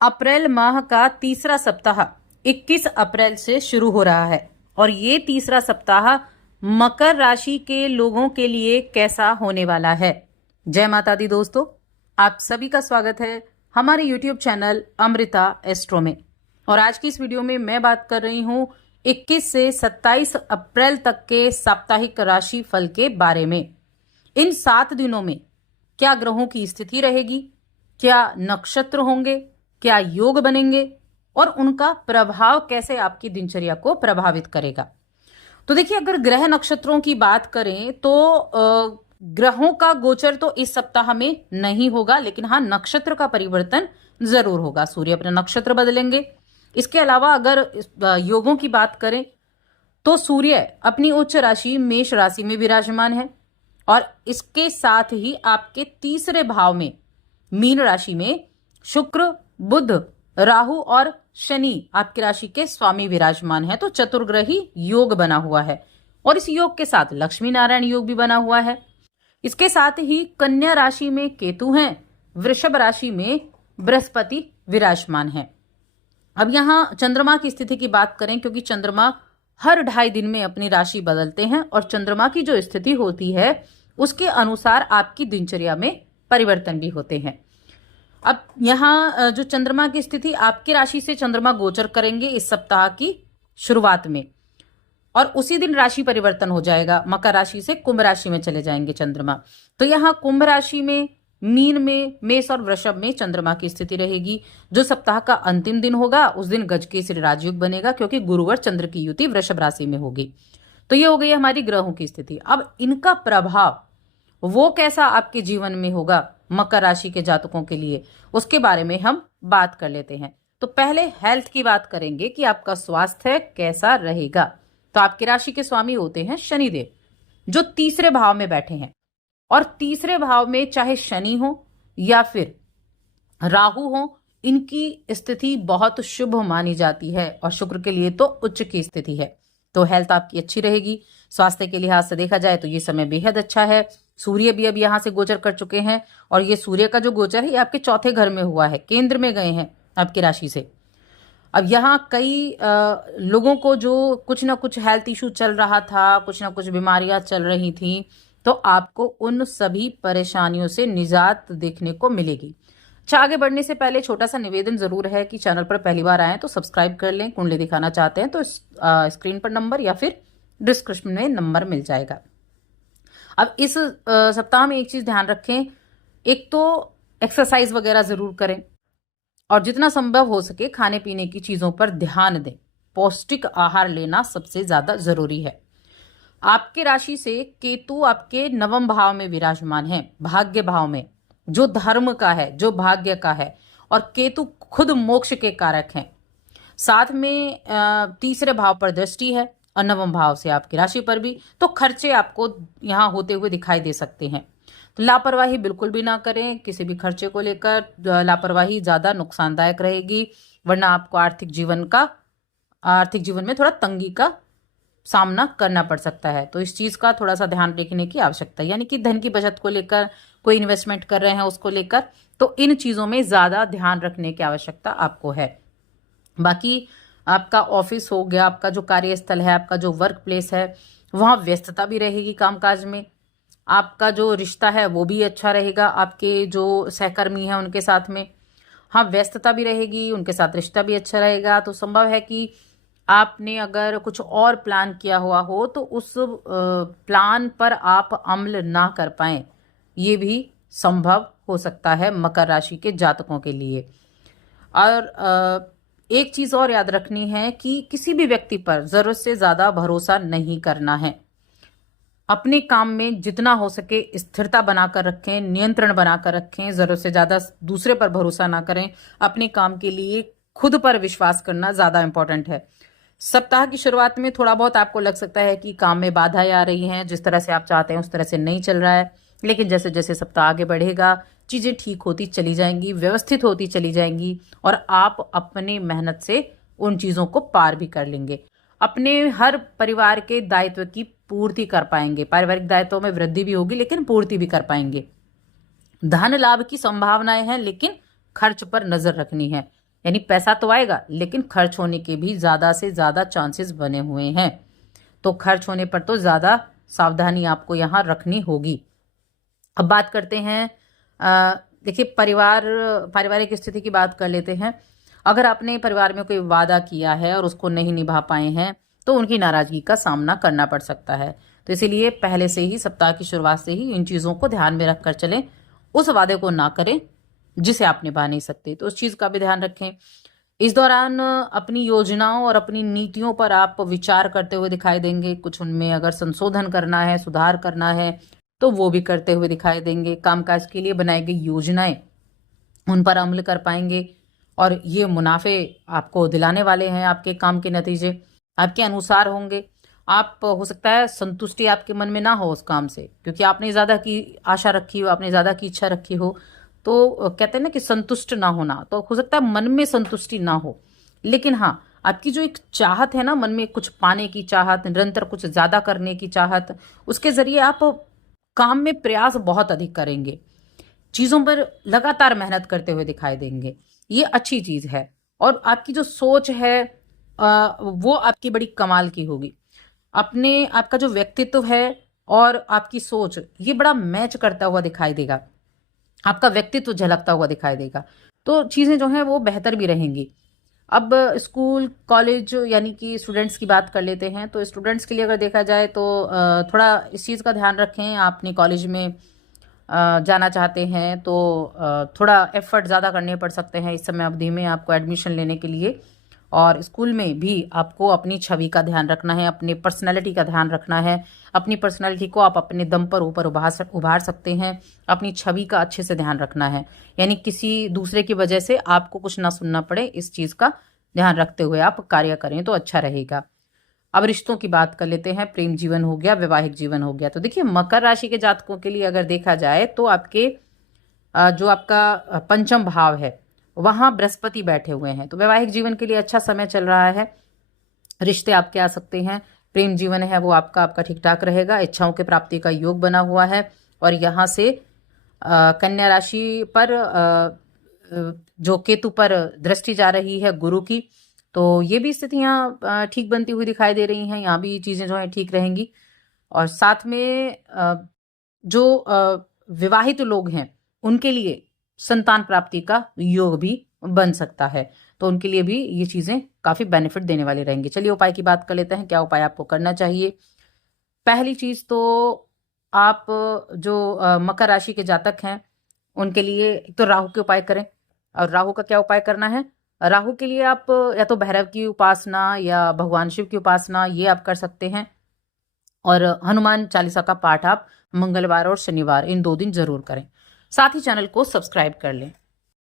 अप्रैल माह का तीसरा सप्ताह 21 अप्रैल से शुरू हो रहा है और ये तीसरा सप्ताह मकर राशि के लोगों के लिए कैसा होने वाला है। जय माता दी दोस्तों, आप सभी का स्वागत है हमारे YouTube चैनल अमृता एस्ट्रो में। और आज की इस वीडियो में मैं बात कर रही हूं 21 से 27 अप्रैल तक के साप्ताहिक राशि फल के बारे में। इन 7 दिनों में क्या ग्रहों की स्थिति रहेगी, क्या नक्षत्र होंगे, क्या योग बनेंगे और उनका प्रभाव कैसे आपकी दिनचर्या को प्रभावित करेगा। तो देखिए, अगर ग्रह नक्षत्रों की बात करें तो ग्रहों का गोचर तो इस सप्ताह में नहीं होगा, लेकिन हाँ, नक्षत्र का परिवर्तन जरूर होगा। सूर्य अपने नक्षत्र बदलेंगे। इसके अलावा अगर योगों की बात करें तो सूर्य अपनी उच्च राशि मेष राशि में विराजमान है और इसके साथ ही आपके तीसरे भाव में मीन राशि में शुक्र, बुध, राहु और शनि आपकी राशि के स्वामी विराजमान है। तो चतुर्ग्रही योग बना हुआ है और इस योग के साथ लक्ष्मी नारायण योग भी बना हुआ है। इसके साथ ही कन्या राशि में केतु हैं, वृषभ राशि में बृहस्पति विराजमान है। अब यहां चंद्रमा की स्थिति की बात करें, क्योंकि चंद्रमा हर 2.5 दिन में अपनी राशि बदलते हैं और चंद्रमा की जो स्थिति होती है उसके अनुसार आपकी दिनचर्या में परिवर्तन भी होते हैं। अब यहाँ जो चंद्रमा की स्थिति, आपकी राशि से चंद्रमा गोचर करेंगे इस सप्ताह की शुरुआत में और उसी दिन राशि परिवर्तन हो जाएगा। मकर राशि से कुंभ राशि में चले जाएंगे चंद्रमा। तो यहाँ कुंभ राशि में, मीन में, मेष और वृषभ में चंद्रमा की स्थिति रहेगी। जो सप्ताह का अंतिम दिन होगा उस दिन गजकेसरी राजयोग बनेगा, क्योंकि गुरुवार चंद्र की युति वृषभ राशि में होगी। तो ये हो गई हमारी ग्रहों की स्थिति। अब इनका प्रभाव वो कैसा आपके जीवन में होगा मकर राशि के जातकों के लिए, उसके बारे में हम बात कर लेते हैं। तो पहले हेल्थ की बात करेंगे कि आपका स्वास्थ्य कैसा रहेगा। तो आपकी राशि के स्वामी होते हैं शनिदेव, जो तीसरे भाव में बैठे हैं और तीसरे भाव में चाहे शनि हो या फिर राहु हो, इनकी स्थिति बहुत शुभ मानी जाती है और शुक्र के लिए तो उच्च की स्थिति है। तो हेल्थ आपकी अच्छी रहेगी। स्वास्थ्य के लिहाज से देखा जाए तो ये समय बेहद अच्छा है। सूर्य भी अब यहाँ से गोचर कर चुके हैं और ये सूर्य का जो गोचर है ये आपके चौथे घर में हुआ है, केंद्र में गए हैं आपकी राशि से। अब यहाँ कई लोगों को जो कुछ ना कुछ हेल्थ इशू चल रहा था, कुछ ना कुछ बीमारियां चल रही थी, तो आपको उन सभी परेशानियों से निजात देखने को मिलेगी। अच्छा, आगे बढ़ने से पहले छोटा सा निवेदन जरूर है कि चैनल पर पहली बार आए तो सब्सक्राइब कर लें। कुंडली दिखाना चाहते हैं तो स्क्रीन पर नंबर या फिर डिस्क्रिप्शन में नंबर मिल जाएगा। अब इस सप्ताह में एक चीज ध्यान रखें, एक तो एक्सरसाइज वगैरह जरूर करें और जितना संभव हो सके खाने पीने की चीजों पर ध्यान दें। पौष्टिक आहार लेना सबसे ज्यादा जरूरी है। आपके राशि से केतु आपके 9वें भाव में विराजमान है, भाग्य भाव में, जो धर्म का है, जो भाग्य का है, और केतु खुद मोक्ष के कारक हैं। साथ में तीसरे भाव पर दृष्टि है और 9वें भाव से आपकी राशि पर भी। तो खर्चे आपको यहाँ होते हुए दिखाई दे सकते हैं। तो लापरवाही बिल्कुल भी ना करें। किसी भी खर्चे को लेकर लापरवाही ज्यादा नुकसानदायक रहेगी, वरना आपको आर्थिक जीवन में थोड़ा तंगी का सामना करना पड़ सकता है। तो इस चीज का थोड़ा सा ध्यान रखने की आवश्यकता है, यानी कि धन की बचत को लेकर, कोई इन्वेस्टमेंट कर रहे हैं उसको लेकर, तो इन चीजों में ज्यादा ध्यान रखने की आवश्यकता आपको है। बाकी आपका ऑफिस हो गया, आपका जो कार्यस्थल है, आपका जो वर्क प्लेस है, वहां व्यस्तता भी रहेगी कामकाज में। आपका जो रिश्ता है वो भी अच्छा रहेगा, आपके जो सहकर्मी हैं उनके साथ में, हाँ, व्यस्तता भी रहेगी, उनके साथ रिश्ता भी अच्छा रहेगा। तो संभव है कि आपने अगर कुछ और प्लान किया हुआ हो तो उस प्लान पर आप अमल ना कर पाए, ये भी संभव हो सकता है मकर राशि के जातकों के लिए। और एक चीज और याद रखनी है कि किसी भी व्यक्ति पर जरूरत से ज्यादा भरोसा नहीं करना है। अपने काम में जितना हो सके स्थिरता बनाकर रखें, नियंत्रण बनाकर रखें। जरूरत से ज्यादा दूसरे पर भरोसा ना करें। अपने काम के लिए खुद पर विश्वास करना ज्यादा इंपॉर्टेंट है। सप्ताह की शुरुआत में थोड़ा बहुत आपको लग सकता है कि काम में बाधाएं आ रही हैं, जिस तरह से आप चाहते हैं उस तरह से नहीं चल रहा है, लेकिन जैसे जैसे सप्ताह आगे बढ़ेगा चीजें ठीक होती चली जाएंगी, व्यवस्थित होती चली जाएंगी और आप अपने मेहनत से उन चीजों को पार भी कर लेंगे। अपने हर परिवार के दायित्व की पूर्ति कर पाएंगे। पारिवारिक दायित्वों में वृद्धि भी होगी, लेकिन पूर्ति भी कर पाएंगे। धन लाभ की संभावनाएं हैं, लेकिन खर्च पर नजर रखनी है। यानी पैसा तो आएगा लेकिन खर्च होने के भी ज़्यादा से ज़्यादा चांसेस बने हुए हैं। तो खर्च होने पर तो ज़्यादा सावधानी आपको यहाँ रखनी होगी। अब बात करते हैं, देखिए पारिवारिक स्थिति की बात कर लेते हैं। अगर आपने परिवार में कोई वादा किया है और उसको नहीं निभा पाए हैं तो उनकी नाराजगी का सामना करना पड़ सकता है। तो इसीलिए पहले से ही, सप्ताह की शुरुआत से ही इन चीज़ों को ध्यान में रखकर चलें। उस वादे को ना करें जिसे आप निभा नहीं सकते, तो उस चीज़ का भी ध्यान रखें। इस दौरान अपनी योजनाओं और अपनी नीतियों पर आप विचार करते हुए दिखाई देंगे। कुछ उनमें अगर संशोधन करना है, सुधार करना है, तो वो भी करते हुए दिखाई देंगे। कामकाज के लिए बनाई गई योजनाएं, उन पर अमल कर पाएंगे और ये मुनाफे आपको दिलाने वाले हैं। आपके काम के नतीजे आपके अनुसार होंगे। आप, हो सकता है संतुष्टि आपके मन में ना हो उस काम से, क्योंकि आपने ज़्यादा की आशा रखी हो, आपने ज़्यादा की इच्छा रखी हो। तो कहते हैं ना कि संतुष्ट ना होना, तो हो सकता है मन में संतुष्टि ना हो, लेकिन हाँ, आपकी जो एक चाहत है ना, मन में कुछ पाने की चाहत, निरंतर कुछ ज़्यादा करने की चाहत, उसके ज़रिए आप काम में प्रयास बहुत अधिक करेंगे, चीज़ों पर लगातार मेहनत करते हुए दिखाई देंगे। ये अच्छी चीज़ है। और आपकी जो सोच है वो आपकी बड़ी कमाल की होगी। अपने आपका जो व्यक्तित्व है और आपकी सोच, ये बड़ा मैच करता हुआ दिखाई देगा। आपका व्यक्तित्व झलकता हुआ दिखाई देगा। तो चीज़ें जो हैं वो बेहतर भी रहेंगी। अब स्कूल, कॉलेज यानी कि स्टूडेंट्स की बात कर लेते हैं। तो स्टूडेंट्स के लिए अगर देखा जाए तो थोड़ा इस चीज़ का ध्यान रखें। आप अपने कॉलेज में जाना चाहते हैं तो थोड़ा एफर्ट ज़्यादा करने पड़ सकते हैं इस समय अवधि में आपको एडमिशन लेने के लिए। और स्कूल में भी आपको अपनी छवि का ध्यान रखना है, अपनी पर्सनैलिटी का ध्यान रखना है। अपनी पर्सनैलिटी को आप अपने दम पर ऊपर उभार सकते हैं। अपनी छवि का अच्छे से ध्यान रखना है, यानी किसी दूसरे की वजह से आपको कुछ ना सुनना पड़े, इस चीज़ का ध्यान रखते हुए आप कार्य करें तो अच्छा रहेगा। अब रिश्तों की बात कर लेते हैं। प्रेम जीवन हो गया, वैवाहिक जीवन हो गया। तो देखिए, मकर राशि के जातकों के लिए अगर देखा जाए तो आपके जो आपका पंचम भाव है वहां बृहस्पति बैठे हुए हैं, तो वैवाहिक जीवन के लिए अच्छा समय चल रहा है। रिश्ते आपके आ सकते हैं। प्रेम जीवन है वो आपका ठीक ठाक रहेगा। इच्छाओं के प्राप्ति का योग बना हुआ है। और यहाँ से कन्या राशि पर जो केतु पर दृष्टि जा रही है गुरु की, तो ये भी स्थितियां ठीक बनती हुई दिखाई दे रही हैं। यहाँ भी चीजें जो है ठीक रहेंगी। और साथ में जो विवाहित लोग हैं उनके लिए संतान प्राप्ति का योग भी बन सकता है, तो उनके लिए भी ये चीजें काफी बेनिफिट देने वाली रहेंगी। चलिए उपाय की बात कर लेते हैं। क्या उपाय आपको करना चाहिए? पहली चीज तो आप जो मकर राशि के जातक हैं उनके लिए एक तो राहु के उपाय करें। और राहु का क्या उपाय करना है? राहु के लिए आप या तो भैरव की उपासना या भगवान शिव की उपासना, ये आप कर सकते हैं। और हनुमान चालीसा का पाठ आप मंगलवार और शनिवार इन 2 दिन जरूर करें। साथ ही चैनल को सब्सक्राइब कर लें।